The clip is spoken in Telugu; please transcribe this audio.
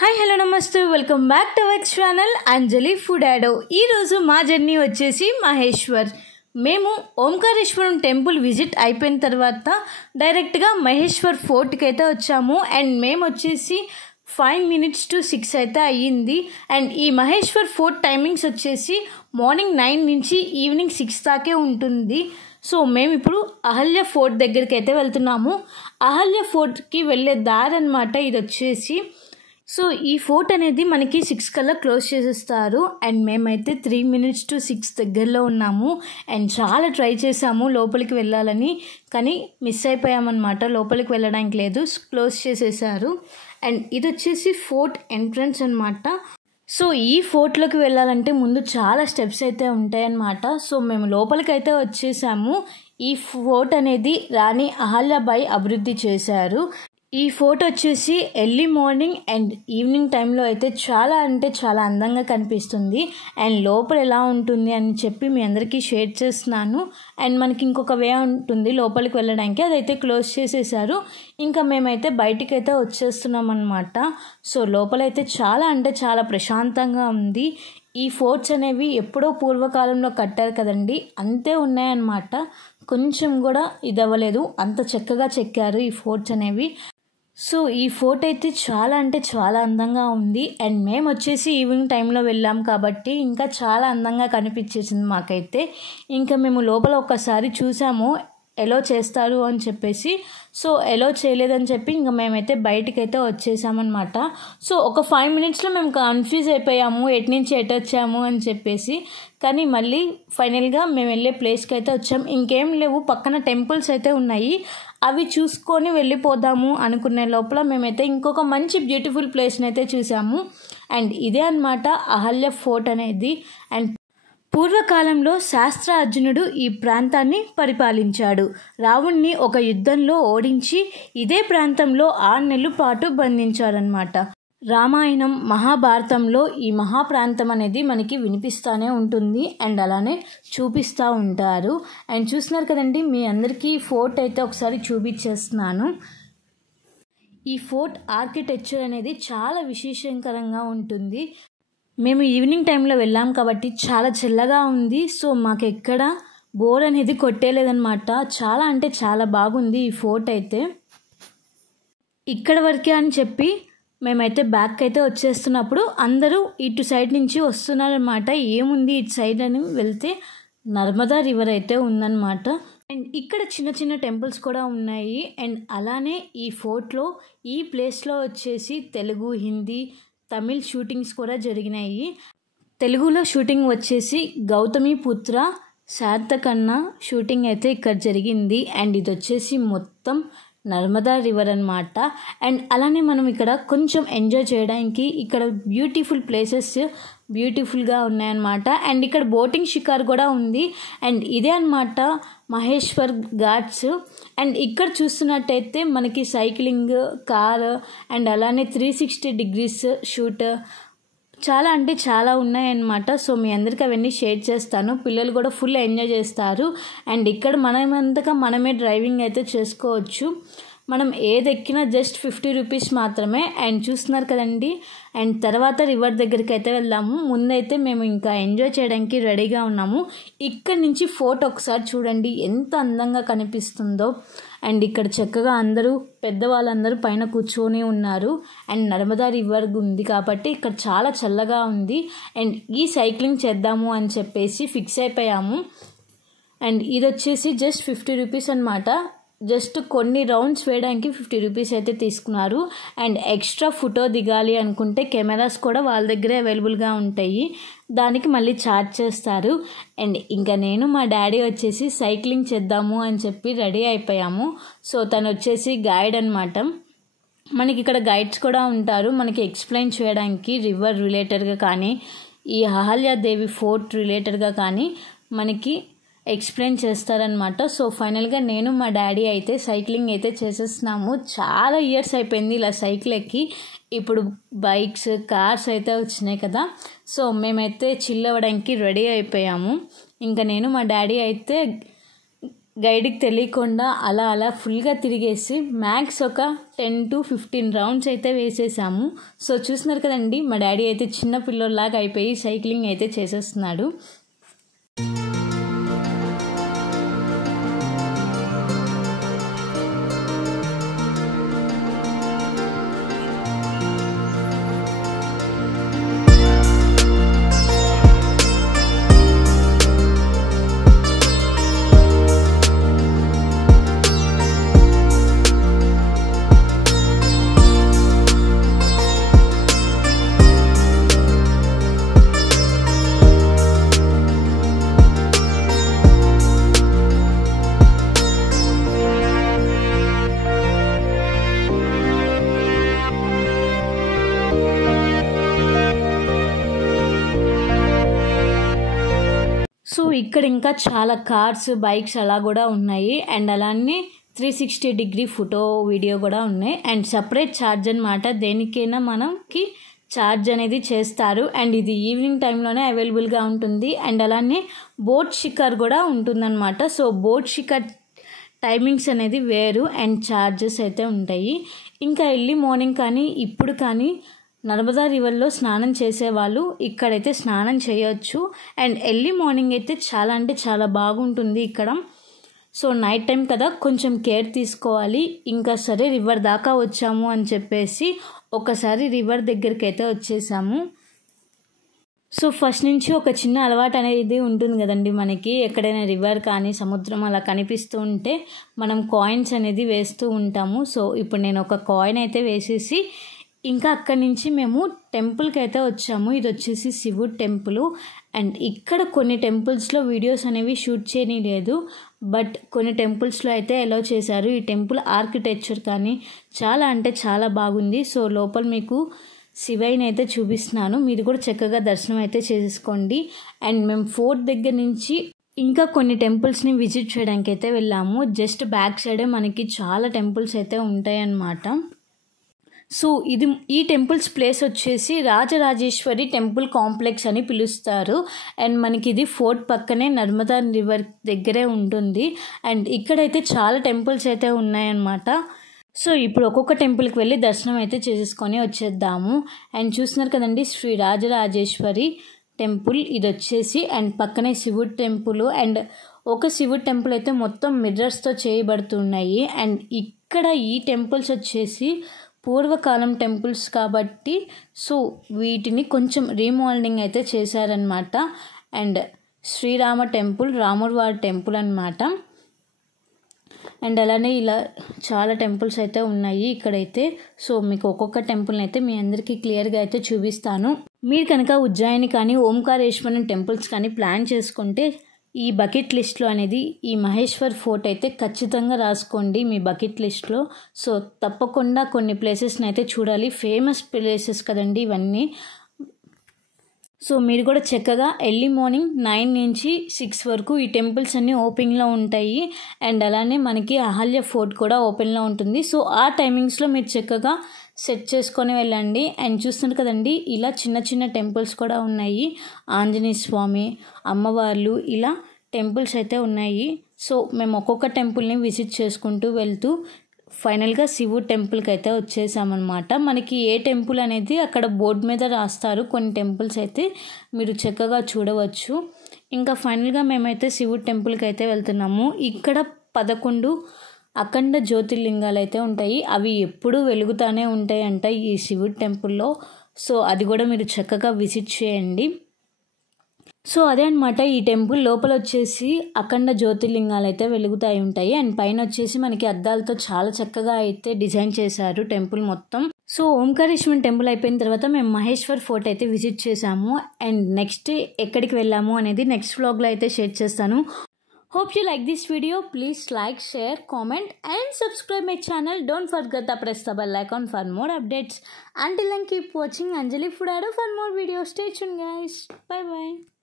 హాయ్ హలో నమస్తే welcome back to our channel Anjali food యాడో. ఈరోజు మా జర్నీ వచ్చేసి మహేశ్వర్. మేము ఓంకారేశ్వరం టెంపుల్ విజిట్ అయిపోయిన తర్వాత డైరెక్ట్గా మహేశ్వర్ ఫోర్ట్కి అయితే వచ్చాము. అండ్ మేము వచ్చేసి 5 minutes to 6 అయితే అయ్యింది. అండ్ ఈ మహేశ్వర్ ఫోర్ట్ టైమింగ్స్ వచ్చేసి మార్నింగ్ 9 నుంచి ఈవినింగ్ 6 దాకే ఉంటుంది. సో మేము ఇప్పుడు అహల్య ఫోర్ట్ దగ్గరికి అయితే వెళ్తున్నాము. అహల్య ఫోర్ట్కి వెళ్ళే దారి అనమాట ఇది వచ్చేసి. సో ఈ ఫోర్ట్ అనేది మనకి 6 కల్లా క్లోజ్ చేసేస్తారు. అండ్ మేమైతే 3 minutes to 6 దగ్గరలో ఉన్నాము. అండ్ చాలా ట్రై చేసాము లోపలికి వెళ్ళాలని, కానీ మిస్ అయిపోయామన్నమాట. లోపలికి వెళ్ళడానికి లేదు, క్లోజ్ చేసేసారు. అండ్ ఇది వచ్చేసి ఫోర్ట్ ఎంట్రన్స్ అనమాట. సో ఈ ఫోర్ట్లోకి వెళ్ళాలంటే ముందు చాలా స్టెప్స్ అయితే ఉంటాయన్నమాట. సో మేము లోపలికి అయితే వచ్చేసాము. ఈ ఫోర్ట్ అనేది రాణి అహల్యాబాయి అభివృద్ధి చేశారు. ఈ ఫోర్ట్ వచ్చేసి ఎర్లీ మార్నింగ్ అండ్ ఈవినింగ్ టైంలో అయితే చాలా అంటే చాలా అందంగా కనిపిస్తుంది. అండ్ లోపల ఎలా ఉంటుంది అని చెప్పి మీ అందరికీ షేర్ చేస్తున్నాను. అండ్ మనకి ఇంకొక వే ఉంటుంది లోపలికి వెళ్ళడానికి, అదైతే క్లోజ్ చేసేసారు. ఇంకా మేమైతే బయటికి అయితే వచ్చేస్తున్నాం అన్నమాట. సో లోపలైతే చాలా అంటే చాలా ప్రశాంతంగా ఉంది. ఈ ఫోర్ట్స్ అనేవి ఎప్పుడో పూర్వకాలంలో కట్టారు కదండి, అంతే ఉన్నాయన్నమాట. కొంచెం కూడా ఇదవ్వలేదు, అంత చక్కగా చెక్కారు ఈ ఫోర్ట్స్ అనేవి. సో ఈ ఫోర్ట్ అయితే చాలా అంటే చాలా అందంగా ఉంది. అండ్ మేము వచ్చేసి ఈవినింగ్ టైంలో వెళ్ళాం కాబట్టి ఇంకా చాలా అందంగా కనిపించేసింది మాకైతే. ఇంకా మేము లోపల ఒక్కసారి చూసాము ఎలో చేస్తారు అని చెప్పేసి. సో ఎలో చేయలేదని చెప్పి ఇంకా మేమైతే బయటికి అయితే వచ్చేసామన్నమాట. సో ఒక 5 minutesలో మేము కన్ఫ్యూజ్ అయిపోయాము ఎటు నుంచి ఎటు వచ్చాము అని చెప్పేసి. కానీ మళ్ళీ ఫైనల్గా మేము వెళ్ళే ప్లేస్కి అయితే వచ్చాము. ఇంకేం లేవు, పక్కన టెంపుల్స్ అయితే ఉన్నాయి, అవి చూసుకొని వెళ్ళిపోదాము అనుకునే లోపల మేమైతే ఇంకొక మంచి బ్యూటిఫుల్ ప్లేస్ని అయితే చూసాము. అండ్ ఇదే అన్నమాట అహల్య ఫోర్ట్ అనేది. అండ్ పూర్వకాలంలో శాస్త్రార్జునుడు ఈ ప్రాంతాన్ని పరిపాలించాడు. రావణ్ణి ఒక యుద్ధంలో ఓడించి ఇదే ప్రాంతంలో 6 నెలల పాటు బంధించారనమాట. రామాయణం మహాభారతంలో ఈ మహాప్రాంతం అనేది మనకి వినిపిస్తూనే ఉంటుంది అండ్ అలానే చూపిస్తూ ఉంటారు. అండ్ చూస్తున్నారు కదండి, మీ అందరికీ ఫోర్ట్ అయితే ఒకసారి చూపించేస్తున్నాను. ఈ ఫోర్ట్ ఆర్కిటెక్చర్ అనేది చాలా విశేషకరంగా ఉంటుంది. మేము ఈవినింగ్ టైంలో వెళ్ళాం కాబట్టి చాలా చల్లగా ఉంది. సో మాకు ఎక్కడ బోర్ అనేది కొట్టేలేదనమాట. చాలా అంటే చాలా బాగుంది ఈ ఫోర్ట్ అయితే. ఇక్కడ వరకే అని చెప్పి మేమైతే బ్యాక్ అయితే వచ్చేస్తున్నప్పుడు అందరూ ఇటు సైడ్ నుంచి వస్తున్నారనమాట. ఏముంది ఇటు సైడ్ అని వెళ్తే నర్మదా రివర్ అయితే ఉందన్నమాట. అండ్ ఇక్కడ చిన్న చిన్న టెంపుల్స్ కూడా ఉన్నాయి. అండ్ అలానే ఈ ఫోర్ట్లో ఈ ప్లేస్లో వచ్చేసి తెలుగు, హిందీ, తమిళ్ షూటింగ్స్ కూడా జరిగినాయి. తెలుగులో షూటింగ్ వచ్చేసి గౌతమి పుత్ర శాతకన్నా షూటింగ్ అయితే ఇక్కడ జరిగింది. అండ్ ఇది వచ్చేసి మొత్తం నర్మదా రివర్ అనమాట. అండ్ అలానే మనం ఇక్కడ కొంచెం ఎంజాయ్ చేయడానికి ఇక్కడ బ్యూటిఫుల్ ప్లేసెస్ బ్యూటిఫుల్గా ఉన్నాయన్నమాట. అండ్ ఇక్కడ బోటింగ్ షికార్ కూడా ఉంది. అండ్ ఇదే అనమాట మహేశ్వర్ ఘాట్స్. అండ్ ఇక్కడ చూస్తున్నట్టయితే మనకి సైక్లింగ్, కార్ అండ్ అలానే 360 degrees షూట్ చాలా అంటే చాలా ఉన్నాయన్నమాట. సో మీ అందరికీ అవన్నీ షేర్ చేస్తాను. పిల్లలు కూడా ఫుల్ ఎంజాయ్ చేస్తారు. అండ్ ఇక్కడ మనమంతగా మనమే డ్రైవింగ్ అయితే చేసుకోవచ్చు. మనం ఏది ఎక్కినా జస్ట్ 50 rupees మాత్రమే. అండ్ చూస్తున్నారు కదండి. అండ్ తర్వాత రివర్ దగ్గరికి అయితే వెళ్దాము. ముందైతే మేము ఇంకా ఎంజాయ్ చేయడానికి రెడీగా ఉన్నాము. ఇక్కడ నుంచి ఫోర్ట్ ఒకసారి చూడండి ఎంత అందంగా కనిపిస్తుందో. అండ్ ఇక్కడ చక్కగా అందరూ పెద్దవాళ్ళందరూ పైన కూర్చొని ఉన్నారు. అండ్ నర్మదా రివర్ ఉంది కాబట్టి ఇక్కడ చాలా చల్లగా ఉంది. అండ్ ఈ సైక్లింగ్ చేద్దాము అని చెప్పేసి ఫిక్స్ అయిపోయాము. అండ్ ఇది వచ్చేసి జస్ట్ 50 rupees అనమాట. జస్ట్ కొన్ని రౌండ్స్ వేయడానికి 50 rupees అయితే తీసుకున్నారు. అండ్ ఎక్స్ట్రా ఫోటో దిగాలి అనుకుంటే కెమెరాస్ కూడా వాళ్ళ దగ్గరే అవైలబుల్గా ఉంటాయి, దానికి మళ్ళీ ఛార్జ్ చేస్తారు. అండ్ ఇంకా నేను మా డాడీ వచ్చేసి సైక్లింగ్ చేద్దాము అని చెప్పి రెడీ అయిపోయాము. సో తను వచ్చేసి గైడ్ అనమాట. మనకి ఇక్కడ గైడ్స్ కూడా ఉంటారు మనకి ఎక్స్ప్లెయిన్ చేయడానికి రివర్ రిలేటెడ్గా కానీ ఈ అహల్యాదేవి ఫోర్ట్ రిలేటెడ్గా కానీ మనకి ఎక్స్ప్లెయిన్ చేస్తారనమాట. సో ఫైనల్గా నేను మా డాడీ అయితే సైక్లింగ్ అయితే చేసేస్తున్నాము. చాలా ఇయర్స్ అయిపోయింది ఇలా సైకిల్ ఎక్కి. ఇప్పుడు బైక్స్, కార్స్ అయితే వచ్చినాయి కదా. సో మేమైతే చిల్ అవ్వడానికి రెడీ అయిపోయాము. ఇంకా నేను మా డాడీ అయితే గైడ్కి తెలియకుండా అలా అలా ఫుల్గా తిరిగేసి మ్యాక్స్ ఒక 10 to 15 రౌండ్స్ అయితే వేసేసాము. సో చూస్తున్నారు కదండి, మా డాడీ అయితే చిన్న పిల్లోలాగా అయిపోయి సైక్లింగ్ అయితే చేసేస్తున్నాడు. సో ఇక్కడ ఇంకా చాలా కార్స్, బైక్స్ అలా కూడా ఉన్నాయి. అండ్ అలానే 360 ఫోటో వీడియో కూడా ఉన్నాయి. అండ్ సపరేట్ ఛార్జ్ అనమాట, దేనికైనా మనకి ఛార్జ్ అనేది చేస్తారు. అండ్ ఇది ఈవినింగ్ టైంలోనే అవైలబుల్గా ఉంటుంది. అండ్ అలానే బోట్ షికార్ కూడా ఉంటుందన్నమాట. సో బోట్ షికార్ టైమింగ్స్ అనేది వేరు అండ్ ఛార్జెస్ అయితే ఉంటాయి. ఇంకా ఎర్లీ మార్నింగ్ కానీ ఇప్పుడు కానీ నర్మదా రివర్లో స్నానం చేసేవాళ్ళు ఇక్కడైతే స్నానం చేయొచ్చు. అండ్ ఎర్లీ మార్నింగ్ అయితే చాలా అంటే చాలా బాగుంటుంది ఇక్కడ. సో నైట్ టైం కదా, కొంచెం కేర్ తీసుకోవాలి. ఇంకా సరే రివర్ దాకా వచ్చాము అని చెప్పేసి ఒకసారి రివర్ దగ్గరికి అయితే వచ్చేసాము. సో ఫస్ట్ నుంచి ఒక చిన్న అలవాటు అనేది ఉంటుంది కదండి మనకి, ఎక్కడైనా రివర్ కానీ సముద్రం అలా కనిపిస్తూ ఉంటే మనం కాయిన్స్ అనేది వేస్తూ ఉంటాము. సో ఇప్పుడు నేను ఒక కాయిన్ అయితే వేసేసి ఇంకా అక్కడి నుంచి మేము టెంపుల్కి అయితే వచ్చాము. ఇది వచ్చేసి శివుడు టెంపుల్. అండ్ ఇక్కడ కొన్ని టెంపుల్స్లో వీడియోస్ అనేవి షూట్ చేయలేదు, బట్ కొన్ని టెంపుల్స్లో అయితే అలౌ చేశారు. ఈ టెంపుల్ ఆర్కిటెక్చర్ కానీ చాలా అంటే చాలా బాగుంది. సో లోపల మీకు శివయ్యని అయితే చూపిస్తున్నాను, మీరు కూడా చక్కగా దర్శనం అయితే చేసుకోండి. అండ్ మేము ఫోర్ట్ దగ్గర నుంచి ఇంకా కొన్ని టెంపుల్స్ని విజిట్ చేయడానికి అయితే వెళ్ళాము. జస్ట్ బ్యాక్ సైడే మనకి చాలా టెంపుల్స్ అయితే ఉంటాయి అన్నమాట. సో ఈ టెంపుల్స్ ప్లేస్ వచ్చేసి రాజరాజేశ్వరి టెంపుల్ కాంప్లెక్స్ అని పిలుస్తారు. అండ్ మనకి ఇది ఫోర్ట్ పక్కనే నర్మదా రివర్ దగ్గరే ఉంటుంది. అండ్ ఇక్కడైతే చాలా టెంపుల్స్ అయితే ఉన్నాయన్నమాట. సో ఇప్పుడు ఒక్కొక్క టెంపుల్కి వెళ్ళి దర్శనం అయితే చేసేసుకొని వచ్చేద్దాము. అండ్ చూస్తున్నారు కదండి, శ్రీ రాజరాజేశ్వరి టెంపుల్ ఇది వచ్చేసి. అండ్ పక్కనే శివుడు టెంపుల్. అండ్ ఒక శివుడు టెంపుల్ అయితే మొత్తం మిర్రర్స్తో చేయబడుతున్నాయి. అండ్ ఇక్కడ ఈ టెంపుల్స్ వచ్చేసి పూర్వకాలం టెంపుల్స్ కాబట్టి సో వీటిని కొంచెం రీమోడలింగ్ అయితే చేశారనమాట. అండ్ శ్రీరామ టెంపుల్, రాములవారి టెంపుల్ అనమాట. అండ్ అలానే ఇలా చాలా టెంపుల్స్ అయితే ఉన్నాయి ఇక్కడైతే. సో మీకు ఒక్కొక్క టెంపుల్ని అయితే మీ అందరికీ క్లియర్గా అయితే చూపిస్తాను. మీరు కనుక ఉజ్జయిని కానీ ఓంకారేశ్వరం టెంపుల్స్ కానీ ప్లాన్ చేసుకుంటే ఈ బకెట్ లిస్ట్లో అనేది ఈ మహేశ్వర్ ఫోర్ట్ అయితే ఖచ్చితంగా రాసుకోండి మీ బకెట్ లిస్ట్లో. సో తప్పకుండా కొన్ని ప్లేసెస్ని అయితే చూడాలి, ఫేమస్ ప్లేసెస్ కదండి ఇవన్నీ. సో మీరు కూడా చక్కగా ఎర్లీ మార్నింగ్ 9 నుంచి 6 వరకు ఈ టెంపుల్స్ అన్నీ ఓపెన్లో ఉంటాయి. అండ్ అలానే మనకి అహల్య ఫోర్ట్ కూడా ఓపెన్లో ఉంటుంది. సో ఆ టైమింగ్స్లో మీరు చక్కగా సెట్ చేసుకొని వెళ్ళండి. అండ్ చూస్తున్నారు కదండి, ఇలా చిన్న చిన్న టెంపుల్స్ కూడా ఉన్నాయి. ఆంజనేయ స్వామి, అమ్మవార్లు, ఇలా టెంపుల్స్ అయితే ఉన్నాయి. సో మేము ఒక్కొక్క టెంపుల్ని విజిట్ చేసుకుంటూ వెళ్తూ ఫైనల్గా శివుడు టెంపుల్కి అయితే వచ్చేసామన్నమాట. మనకి ఏ టెంపుల్ అనేది అక్కడ బోర్డు మీద రాస్తారు, కొన్ని టెంపుల్స్ అయితే మీరు చక్కగా చూడవచ్చు. ఇంకా ఫైనల్గా మేమైతే శివుడు టెంపుల్కి అయితే వెళ్తున్నాము. ఇక్కడ 11 అఖండ జ్యోతిర్లింగాలు అయితే ఉంటాయి, అవి ఎప్పుడూ వెలుగుతూనే ఉంటాయంట ఈ శివుడు టెంపుల్లో. సో అది కూడా మీరు చక్కగా విజిట్ చేయండి. సో అదే అనమాట, ఈ టెంపుల్ లోపల వచ్చేసి అఖండ జ్యోతిర్లింగాలు అయితే వెలుగుతాయి ఉంటాయి. అండ్ పైన వచ్చేసి మనకి అద్దాలతో చాలా చక్కగా అయితే డిజైన్ చేశారు టెంపుల్ మొత్తం. సో ఓంకారేశ్వరం టెంపుల్ అయిపోయిన తర్వాత మేము మహేశ్వర్ ఫోర్ట్ అయితే విజిట్ చేసాము. అండ్ నెక్స్ట్ ఎక్కడికి వెళ్ళాము అనేది నెక్స్ట్ వ్లాగ్లో అయితే షేర్ చేస్తాను. Hope you like this video. Please like, share, comment and subscribe my channel. Don't forget to press the bell icon for more updates. Until then, keep watching Anjali Foodado for more videos. Stay tuned guys. Bye bye.